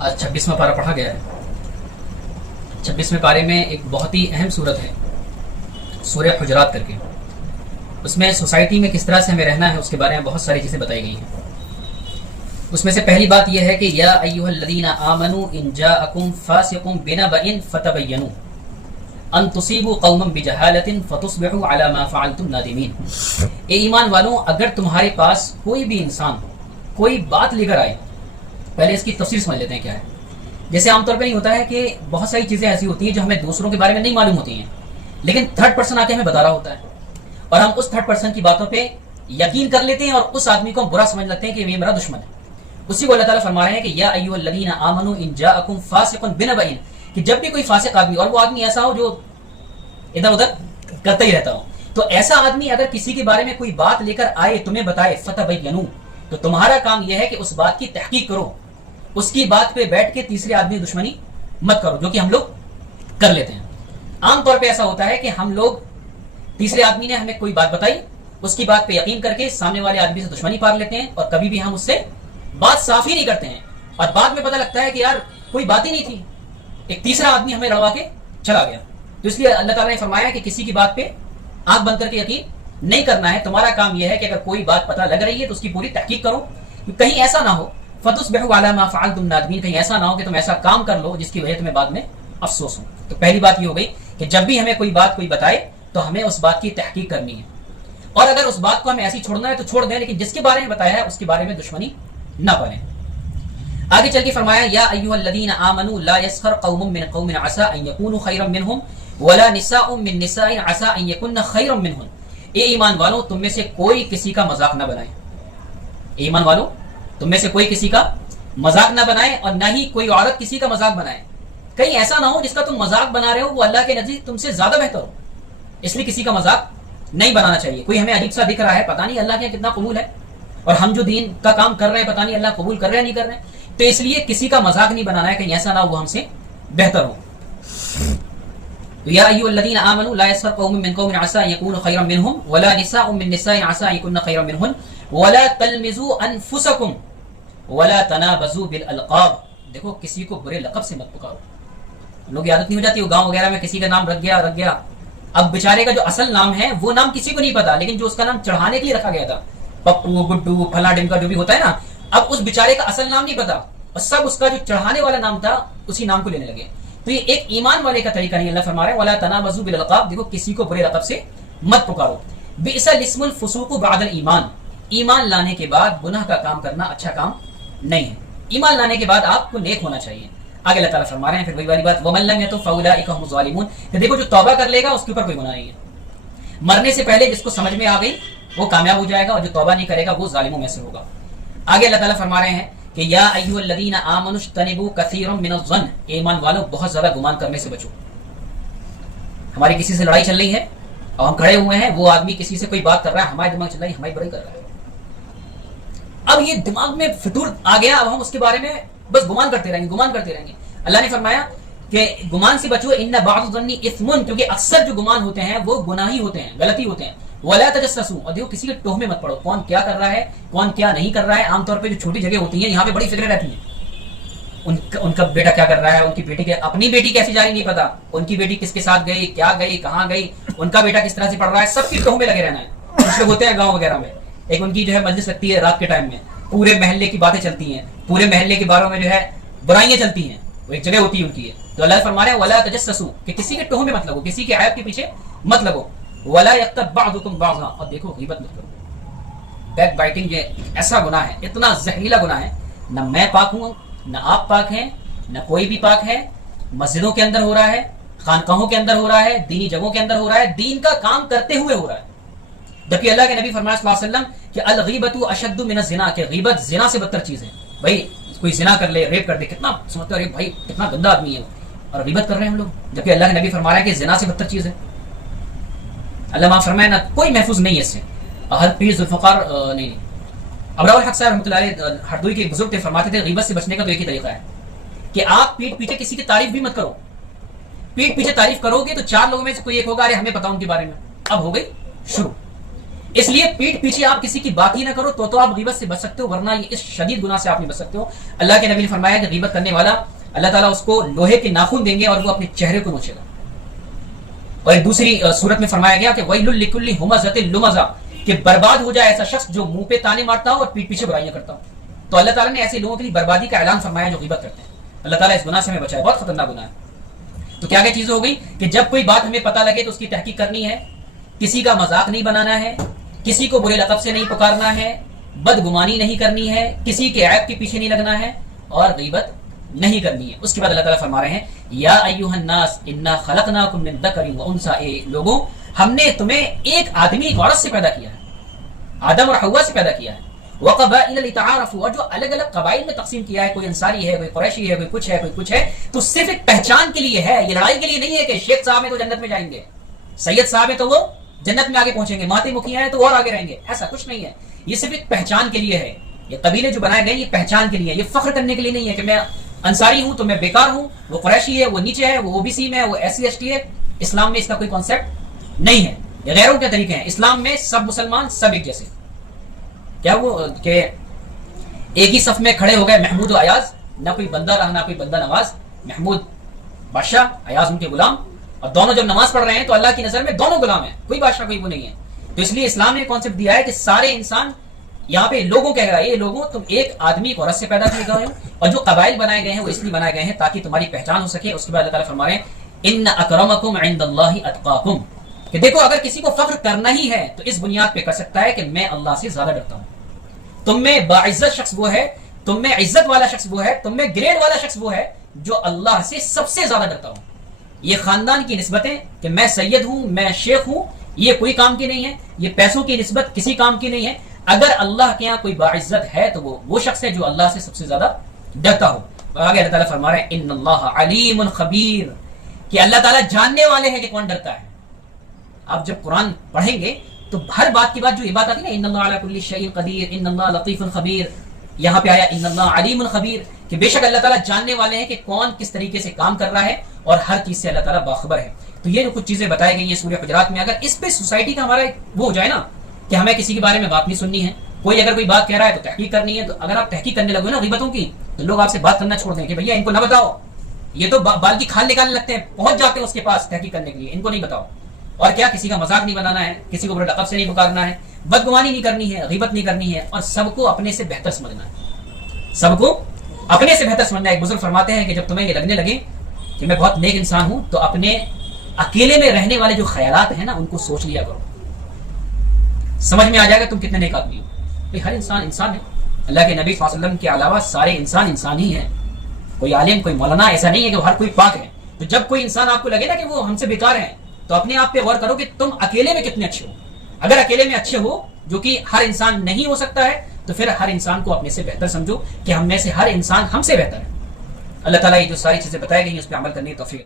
آج 26واں پارہ پڑھا گیا ہے۔ 26ویں پارے میں ایک بہت ہی اہم صورت ہے سورہ حجرات کر کے، اس میں سوسائٹی میں کس طرح سے ہمیں رہنا ہے اس کے بارے میں بہت ساری چیزیں بتائی گئی ہیں۔ اس میں سے پہلی بات یہ ہے کہ یا ایھا الذین آمنوا ان جاءکم فاسق بنبأ فتبینوا ان تصیبوا قوما بجہالۃ فتصبحوا علی ما فعلتم نادمین۔ اے ایمان والوں، اگر تمہارے پاس کوئی بھی انسان کوئی بات لے کر آئے، پہلے اس کی تفسیر سمجھ لیتے ہیں کیا ہے۔ جیسے عام طور پہ نہیں ہوتا ہے کہ بہت ساری چیزیں ایسی ہوتی ہیں جو ہمیں دوسروں کے بارے میں نہیں معلوم ہوتی ہیں، لیکن تھرڈ پرسن آ کے ہمیں بتا رہا ہوتا ہے اور ہم اس تھرڈ پرسن کی باتوں پہ یقین کر لیتے ہیں اور اس آدمی کو ہم برا سمجھ لیتے ہیں کہ یہ میرا دشمن ہے۔ اسی کو اللہ تعالیٰ فرما رہے ہیں کہ یا ایھا الذین آمنوا ان جاءکم فاسق بنبأ، کہ جب بھی کوئی فاسق آدمی، اور وہ آدمی ایسا ہو جو ادھر ادھر کرتا ہی رہتا ہو، تو ایسا آدمی اگر کسی کے بارے میں کوئی بات لے کر آئے تمہیں بتائے فتبینوا، تو تمہارا کام یہ ہے کہ اس بات کی تحقیق کرو، اس کی بات پہ بیٹھ کے تیسرے آدمی دشمنی مت کرو، جو کہ ہم لوگ کر لیتے ہیں۔ عام طور پہ ایسا ہوتا ہے کہ ہم لوگ تیسرے آدمی نے ہمیں کوئی بات بتائی، اس کی بات پہ یقین کر کے سامنے والے آدمی سے دشمنی پار لیتے ہیں اور کبھی بھی ہم اس سے بات صاف ہی نہیں کرتے ہیں، اور بعد میں پتہ لگتا ہے کہ یار کوئی بات ہی نہیں تھی، ایک تیسرا آدمی ہمیں لڑوا کے چلا گیا۔ تو اس لیے اللہ تعالیٰ نے فرمایا کہ کسی کی بات پہ آنکھ بند کر کے یقین نہیں کرنا ہے، تمہارا کام یہ ہے کہ اگر کوئی بات پتہ لگ رہی ہے تو اس کی پوری تحقیق کرو، کہیں ایسا نہ ہو فتصبحوا علی ما فعلتم نادمین، کہیں ایسا نہ ہو کہ تم ایسا کام کر لو جس کی وجہ تمہیں بعد میں افسوس ہو۔ تو پہلی بات یہ ہو گئی کہ جب بھی ہمیں کوئی بات کوئی بتائے تو ہمیں اس بات کی تحقیق کرنی ہے، اور اگر اس بات کو ہمیں ایسی چھوڑنا ہے تو چھوڑ دیں، لیکن جس کے بارے میں بتایا ہے اس کے بارے میں دشمنی نہ بنے۔ آگے چل کے فرمایا یا ایھا الذین آمنوا لا یسخر قوم من قوم عسى ان یکونوا خیرا منهم ولا نساء من نساء عسى ان یکن خیرا منهن۔ اے ایمان والو، تم میں سے کوئی کسی کا مذاق نہ بنائے، اے ایمان والو تم میں سے کوئی کسی کا مذاق نہ بنائے، اور نہ ہی کوئی عورت کسی کا مذاق بنائے، کہیں ایسا نہ ہو جس کا تم مذاق بنا رہے ہو وہ اللہ کے نزدیک تم سے زیادہ بہتر ہو، اس لیے کسی کا مذاق نہیں بنانا چاہیے۔ کوئی ہمیں عجیب سا دکھ رہا ہے، پتہ نہیں اللہ کے یہاں کتنا قبول ہے، اور ہم جو دین کا کام کر رہے ہیں پتہ نہیں اللہ قبول کر رہے ہیں نہیں کر رہے ہیں، تو اس لیے کسی کا مذاق نہیں بنانا ہے، کہیں ایسا نہ ہو وہ ہم سے بہتر ہو۔ یا ایھا الذین آمنوا لا یسخر قوم من قوم عسى ان یکونوا خیرا منهم ولا نساء من نساء عسى ان یکن خیرا منهن ولا تلمزوا انفسکم ولا تنابزوا بالالقاب۔ دیکھو کسی کو برے لقب سے مت پکارو۔ لوگ عادت نہیں ہو جاتی، وہ گاؤں وغیرہ میں کسی کا نام رکھ گیا، اب بیچارے کا جو اصل نام ہے وہ نام کسی کو نہیں پتا، لیکن جو اس کا نام چڑھانے کے لیے رکھا گیا تھا، پپو گڈو پھلا ڈمکا جو بھی ہوتا ہے نا، اب اس بیچارے کا اصل نام نہیں پتا اور سب اس کا جو چڑھانے والا نام تھا اسی نام کو لینے لگے۔ تو یہ ایک ایمان والے کا طریقہ نہیں، اللہ فرما رہے ہیں ولا تنابزوا بالالقاب، دیکھو کسی کو برے لقب سے مت پکارو۔ بئس الاسم الفسوق بعد الایمان، ایمان لانے کے بعد گناہ کا کام کرنا اچھا کام نہیں ہے، ایمان لانے کے بعد آپ کو نیک ہونا چاہیے۔ آگے اللہ تعالیٰ فرما رہے ہیں پھر وہی والی بات ومن لم یتب فاولئک هم الظالمون، کہ دیکھو جو توبہ کر لے گا اس کے اوپر کوئی گناہ نہیں ہے، مرنے سے پہلے جس کو سمجھ میں آ گئی وہ کامیاب ہو جائے گا، اور جو توبہ نہیں کرے گا وہ ظالموں میں سے ہوگا۔ آگے اللہ تعالیٰ فرما رہے ہیں کہ یا ایھا الذین آمنوا اجتنبوا کثیرا من الظن، ایمان والوں بہت زیادہ گمان کرنے سے بچو۔ ہماری کسی سے لڑائی چل رہی ہے اور ہم کھڑے ہوئے ہیں، وہ آدمی کسی سے کوئی بات کر رہا ہے، ہمارے دماغ چل رہا ہے ہماری برائی کر رہا ہے، اب یہ دماغ میں فطور آ گیا، اب ہم اس کے بارے میں بس گمان کرتے رہیں گے۔ اللہ نے فرمایا کہ گمان سے بچو، ان بعض الظن اثم، کیونکہ اکثر جو گمان ہوتے ہیں وہ گناہی ہوتے ہیں، غلطی ہوتے ہیں۔ ولا تجسسوا، اور دیکھو کسی کے ٹوہمے مت پڑو، کون کیا کر رہا ہے کون کیا نہیں کر رہا ہے۔ عام طور پہ جو چھوٹی جگہ ہوتی ہیں یہاں پہ بڑی فکریں رہتی ہیں، ان کا بیٹا کیا کر رہا ہے، ان کی بیٹی اپنی بیٹی کیسی جا رہی نہیں پتا، ان کی بیٹی کس کے ساتھ گئی، کیا گئی، کہاں گئی، ان کا بیٹا کس طرح سے پڑھ رہا ہے، سب کی ٹوہمے لگے رہنا ہے۔ کچھ لوگ ہوتے ہیں گاؤں وغیرہ میں، ایک ان کی جو ہے مجلس لگتی ہے رات کے ٹائم میں، پورے محلے کی باتیں چلتی ہیں، پورے محلے کے باروں میں جو ہے برائیاں چلتی ہیں، وہ ایک جگہ ہوتی ہے ان کی ہے۔ تو اللہ فرما رہے ہیں ولا تجسسوا، کہ کسی کے ٹوہمے مت لگو، کسی کے عیب کے پیچھے مت لگو۔ ولا یغتب بعضکم بعضا، اور دیکھو غیبت مت کرو۔ بیک بائٹنگ یہ ایسا گناہ ہے، اتنا زہریلا گناہ ہے، نہ میں پاک ہوں نہ آپ پاک ہیں نہ کوئی بھی پاک ہے، مسجدوں کے اندر ہو رہا ہے، خانقاہوں کے اندر ہو رہا ہے، دینی جگہوں کے اندر ہو رہا ہے، دین کا کام کرتے ہوئے ہو رہا ہے، جبکہ اللہ کے نبی فرمایا صلی اللہ علیہ وسلم کہ الغیبۃ اشد من الزنا، کہ غیبت زنا سے بدتر چیز ہے۔ بھائی کوئی زنا کر لے، ریپ کر دے، کتنا سمجھتے ہیں بھائی کتنا گندا آدمی ہے، اور غیبت کر رہے ہیں ہم لوگ، جبکہ اللہ کے نبی فرما رہا ہے کہ زنا سے بدتر چیز ہے۔ اللہ معاف فرمائے نہ کوئی محفوظ نہیں ہے اس سے۔ ہر پیر ذوالفقار نہیں، ابراء الحق صاحب رحمۃ اللہ علیہ ہردوئی کے بزرگ تھے، فرماتے تھے غیبت سے بچنے کا تو ایک ہی طریقہ ہے کہ آپ پیٹ پیچھے کسی کی تعریف بھی مت کرو، پیٹ پیچھے تعریف کرو گے تو چار لوگوں میں سے کوئی ایک ہوگا ارے ہمیں پتا ان کے بارے میں، اب ہو گئی شروع۔ اس لیے پیٹ پیچھے آپ کسی کی بات ہی نہ کرو تو آپ غیبت سے بچ سکتے ہو، ورنہ یہ اس شدید گناہ سے آپ نہیں بچ سکتے ہو۔ اللہ کے نبی نے فرمایا کہ غیبت کرنے والا اللہ تعالیٰ اس کو لوہے کے ناخن دیں گے اور وہ اپنے چہرے کو نوچے گا۔ اور ایک دوسری صورت میں فرمایا گیا کہ ویل لکل ہمزۃ لمزہ، کہ برباد ہو جائے ایسا شخص جو منہ پہ تانے مارتا ہو اور پیٹ پیچھے برائیاں کرتا ہو۔ تو اللہ تعالیٰ نے ایسے لوگوں کے لیے بربادی کا اعلان فرمایا جو غیبت کرتے ہیں۔ اللہ تعالیٰ اس گناہ سے ہمیں بچائے، بہت خطرناک گناہ ہے۔ تو کیا چیز ہو گئی کہ جب کوئی بات ہمیں پتہ لگے تو اس کی تحقیق کرنی ہے، کسی کا مذاق نہیں بنانا ہے، کسی کو برے لقب سے نہیں پکارنا ہے، بدگمانی نہیں کرنی ہے، کسی کے عیب کے پیچھے نہیں لگنا ہے، اور غیبت نہیں کرنی ہے۔ اس کے بعد اللہ تعالیٰ فرما رہے ہیں یا ایھا الناس انا خلقناکم من ذکر و انثی، اے لوگوں ہم نے تمہیں ایک آدمی ایک عورت سے پیدا کیا ہے، آدم اور حوا سے پیدا کیا ہے، وقبائل لتعارفوا، اور جو الگ الگ قبائل میں تقسیم کیا ہے، کوئی انصاری ہے، کوئی قریشی ہے، کوئی کچھ ہے، کوئی کچھ ہے، تو صرف ایک پہچان کے لیے ہے، یہ لڑائی کے لیے نہیں ہے کہ شیخ صاحب ہیں تو جنت میں جائیں گے، سید صاحب ہیں تو وہ جنت میں آگے پہنچیں گے، ماتے مکھیاں ہیں تو اور آگے رہیں گے، ایسا کچھ نہیں ہے۔ یہ صرف ایک پہچان کے لیے ہے، یہ قبیلے جو بنائے گئے یہ پہچان کے لیے، یہ فخر کرنے کے لیے نہیں ہے کہ میں انصاری ہوں تو میں بیکار ہوں، وہ قریشی ہے وہ نیچے ہے، وہ او بی سی میں ہے، وہ ایس سی ایس ٹی ہے۔ اسلام میں اس کا کوئی کانسیپٹ نہیں ہے، یہ غیروں کے طریقے ہیں۔ اسلام میں سب مسلمان سب ایک جیسے، کیا وہ کہ ایک ہی صف میں کھڑے ہو گئے محمود و ایاز، نہ کوئی بندہ رہا نہ کوئی بندہ نواز، محمود بادشاہ، ایاز ان کے غلام، اور دونوں جب نماز پڑھ رہے ہیں تو اللہ کی نظر میں دونوں غلام ہیں، کوئی بادشاہ کوئی وہ نہیں ہے۔ تو اس لیے اسلام نے کانسیپٹ دیا ہے کہ سارے انسان، یہاں پہ لوگوں کہہ رہا ہے، یہ لوگوں تم ایک آدمی ایک عورت سے پیدا کیے گئے ہو، اور جو قبائل بنائے گئے ہیں وہ اس لیے بنائے گئے ہیں تاکہ تمہاری پہچان ہو سکے۔ اس کے بعد اللہ تعالیٰ فرما رہے ہیں ان اکرمکم عند اللہ اتقاکم، کہ دیکھو اگر کسی کو فخر کرنا ہی ہے تو اس بنیاد پہ کر سکتا ہے کہ میں اللہ سے زیادہ ڈرتا ہوں۔ تم میں باعزت شخص وہ ہے، تم میں عزت والا شخص وہ ہے، تم میں گریڈ والا شخص وہ ہے جو اللہ سے سب سے زیادہ ڈرتا ہوں۔ یہ خاندان کی نسبتیں کہ میں سید ہوں، میں شیخ ہوں، یہ کوئی کام کی نہیں ہے، یہ پیسوں کی نسبت کسی کام کی نہیں ہے۔ اگر اللہ کے یہاں کوئی باعزت ہے تو وہ شخص ہے جو اللہ سے سب سے زیادہ ڈرتا ہو۔ آگے اللہ تعالیٰ فرما رہے ہیں ان اللہ علیم خبیر، کہ اللہ تعالیٰ جاننے والے ہیں کہ کون ڈرتا ہے۔ آپ جب قرآن پڑھیں گے تو ہر بات کی بات جو یہ بات آتی ہے نا ان اللہ علی کل شیء قدیر، ان اللہ لطیف خبیر، یہاں پہ آیا ان اللہ علیم خبیر، کہ بے شک اللہ تعالیٰ جاننے والے ہیں کہ کون کس طریقے سے کام کر رہا ہے، اور ہر چیز سے اللہ تعالیٰ باخبر ہے۔ تو یہ جو کچھ چیزیں بتائی گئی ہیں سورہ حجرات میں، اگر اس پہ سوسائٹی کا ہمارا وہ ہو جائے نا کہ ہمیں کسی کے بارے میں بات نہیں سننی ہے، کوئی اگر کوئی بات کہہ رہا ہے تو تحقیق کرنی ہے، تو اگر آپ تحقیق کرنے لگو نا غیبتوں کی تو لوگ آپ سے بات کرنا چھوڑ دیں کہ بھیا ان کو نہ بتاؤ، یہ تو بال کی کھال نکالنے لگتے ہیں، پہنچ جاتے ہیں اس کے پاس تحقیق کرنے کے لیے، ان کو نہیں بتاؤ۔ اور کیا کسی کا مذاق نہیں بنانا ہے، کسی کو برے لقب سے نہیں پکارنا ہے، بدگمانی نہیں کرنی ہے، غیبت نہیں کرنی ہے، اور سب کو اپنے سے بہتر سمجھنا ہے، سب کو اپنے سے بہتر سمجھنا ہے۔ ایک بزرگ فرماتے ہیں کہ جب تمہیں یہ لگنے لگے کہ میں بہت نیک انسان ہوں تو اپنے اکیلے میں رہنے والے جو خیالات ہیں نا ان کو سوچ لیا کرو، سمجھ میں آ جائے گا تم کتنے نیک آدمی ہو۔ ہر انسان انسان ہے، اللہ کے نبی صلی اللہ علیہ وسلم کے علاوہ سارے انسان انسان ہی ہیں، کوئی عالم کوئی مولانا ایسا نہیں ہے کہ ہر کوئی پاک ہے۔ تو جب کوئی انسان آپ کو لگے نا کہ وہ ہم سے بیکار ہیں تو اپنے آپ پہ غور کرو کہ تم اکیلے میں کتنے اچھے ہو۔ اگر اکیلے میں اچھے ہو، جو کہ ہر انسان نہیں ہو سکتا ہے، تو پھر ہر انسان کو اپنے سے بہتر سمجھو کہ ہم میں سے ہر انسان ہم سے بہتر ہے۔ اللہ تعالیٰ یہ جو ساری چیزیں بتائی گئی ہیں اس پہ عمل کرنے کی توفیق